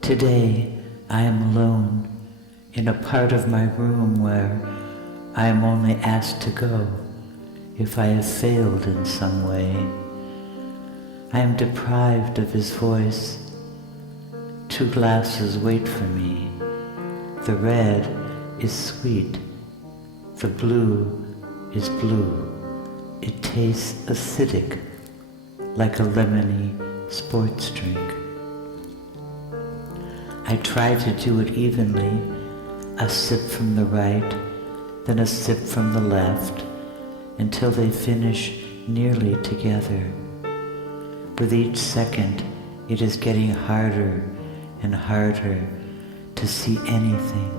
Today, I am alone in a part of my room where I am only asked to go if I have failed in some way. I am deprived of his voice. 2 glasses wait for me. The red is sweet. The blue is blue. It tastes acidic, like a lemony sports drink. I try to do it evenly, a sip from the right, then a sip from the left, until they finish nearly together. With each second, it is getting harder and harder to see anything.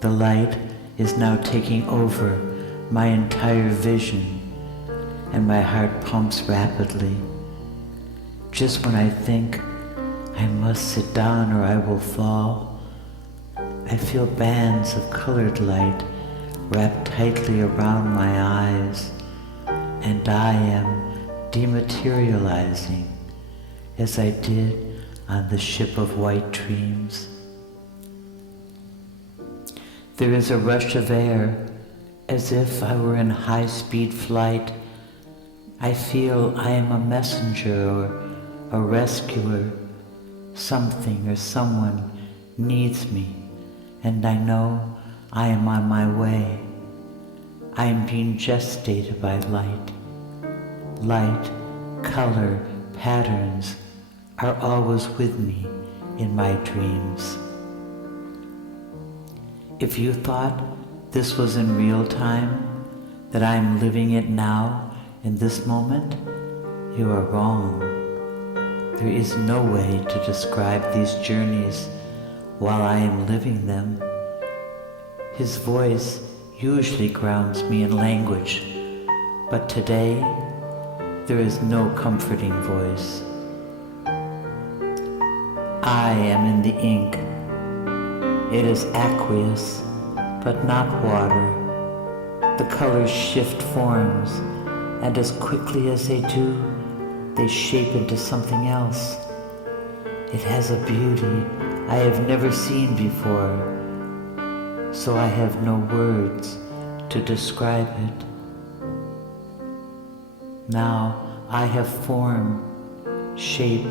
The light is now taking over my entire vision, and my heart pumps rapidly. Just when I think I must sit down or I will fall, I feel bands of colored light wrapped tightly around my eyes, and I am dematerializing as I did on the ship of white dreams. There is a rush of air as if I were in high-speed flight. I feel I am a messenger or a rescuer. Something or someone needs me, and I know I am on my way. I am being gestated by light. Light, color, patterns are always with me in my dreams. If you thought this was in real time, that I am living it now in this moment, you are wrong. There is no way to describe these journeys while I am living them. His voice usually grounds me in language, but today there is no comforting voice. I am in the ink. It is aqueous, but not water. The colors shift forms, and as quickly as they do, they shape into something else. It has a beauty I have never seen before, so I have no words to describe it. Now I have form, shape,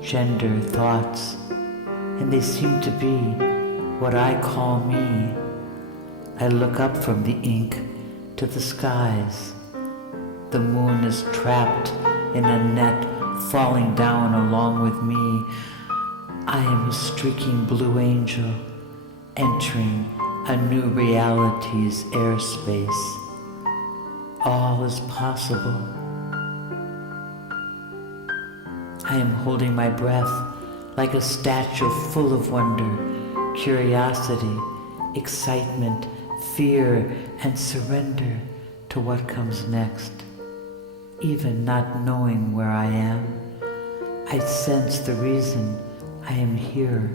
gender, thoughts, and they seem to be what I call me. I look up from the ink to the skies. The moon is trapped in a net falling down along with me. I am a streaking blue angel entering a new reality's airspace. All is possible. I am holding my breath like a statue full of wonder, curiosity, excitement, fear, and surrender to what comes next. Even not knowing where I am, I sense the reason I am here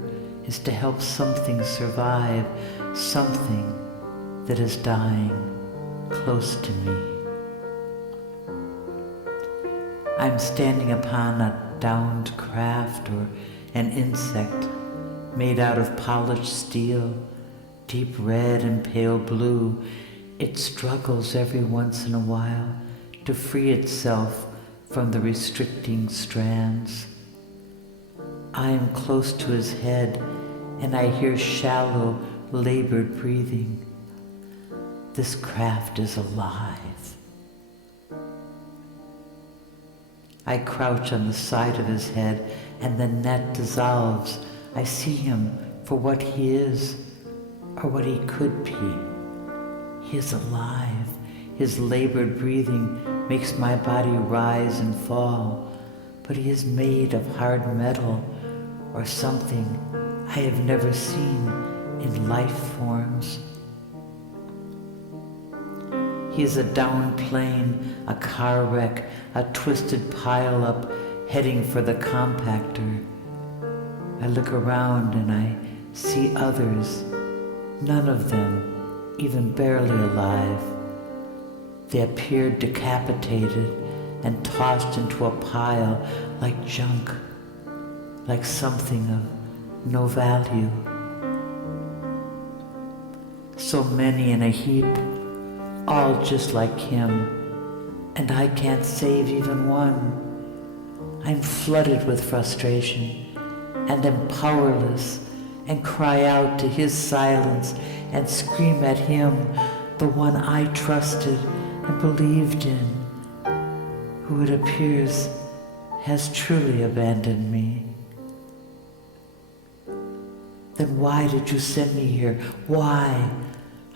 is to help something survive, something that is dying close to me. I'm standing upon a downed craft or an insect made out of polished steel, deep red and pale blue. It struggles every once in a while to free itself from the restricting strands. I am close to his head, and I hear shallow, labored breathing. This craft is alive. I crouch on the side of his head, and the net dissolves. I see him for what he is, or what he could be. He is alive. His labored breathing makes my body rise and fall, but he is made of hard metal or something I have never seen in life forms. He's a downed plane, a car wreck, a twisted pileup heading for the compactor. I look around and I see others, none of them even barely alive. They appeared decapitated and tossed into a pile like junk, like something of no value. So many in a heap, all just like him, and I can't save even one. I'm flooded with frustration and am powerless and cry out to his silence and scream at him, the one I trusted and believed in, who it appears has truly abandoned me. Then why did you send me here? Why?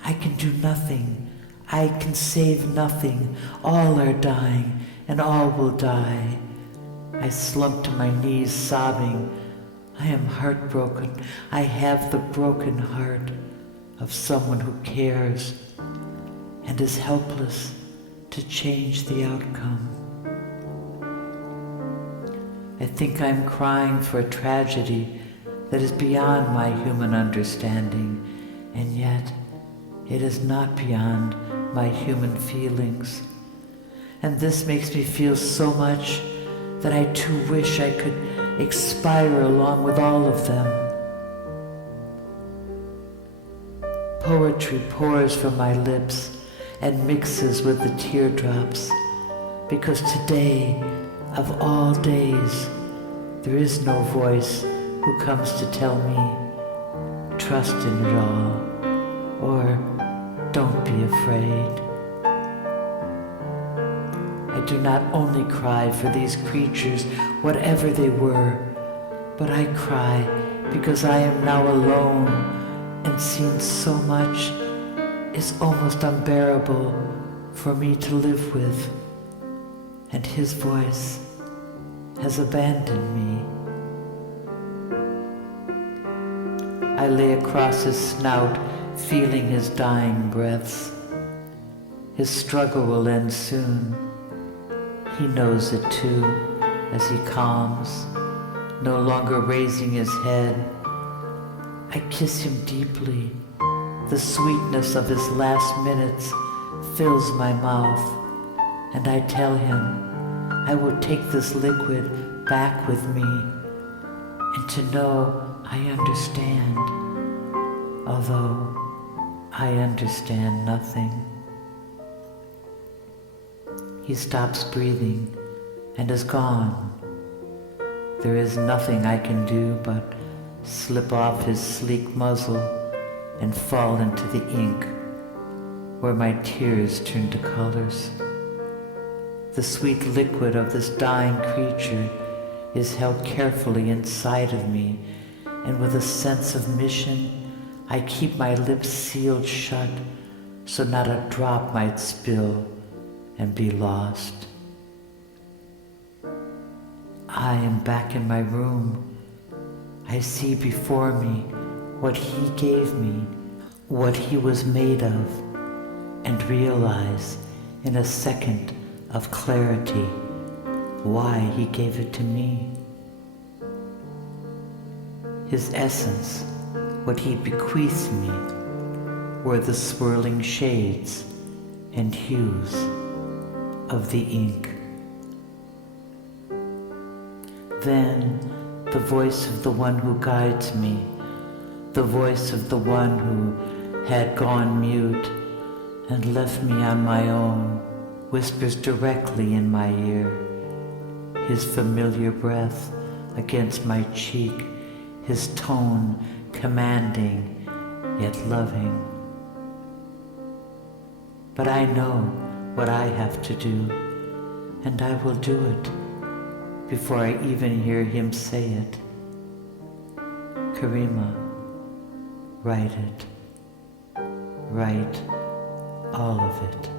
I can do nothing. I can save nothing. All are dying, and all will die. I slump to my knees, sobbing. I am heartbroken. I have the broken heart of someone who cares and is helpless to change the outcome. I think I'm crying for a tragedy that is beyond my human understanding, and yet it is not beyond my human feelings. And this makes me feel so much that I too wish I could expire along with all of them. Poetry pours from my lips and mixes with the teardrops, because today, of all days, there is no voice who comes to tell me, trust in it all, or don't be afraid. I do not only cry for these creatures, whatever they were, but I cry because I am now alone, and seeing so much is almost unbearable for me to live with, and his voice has abandoned me. I lay across his snout, feeling his dying breaths. His struggle will end soon. He knows it too, as he calms, no longer raising his head. I kiss him deeply. The sweetness of his last minutes fills my mouth, and I tell him I will take this liquid back with me, and to know I understand, although I understand nothing. He stops breathing and is gone. There is nothing I can do but slip off his sleek muzzle and fall into the ink, where my tears turn to colors. The sweet liquid of this dying creature is held carefully inside of me, and with a sense of mission, I keep my lips sealed shut so not a drop might spill and be lost. I am back in my room. I see before me what he gave me, what he was made of, and realize in a second of clarity why he gave it to me. His essence, what he bequeathed me, were the swirling shades and hues of the ink. Then the voice of the one who guides me, the voice of the one who had gone mute and left me on my own, whispers directly in my ear, his familiar breath against my cheek, his tone commanding yet loving. But I know what I have to do, and I will do it before I even hear him say it. Karima, write it. Write all of it.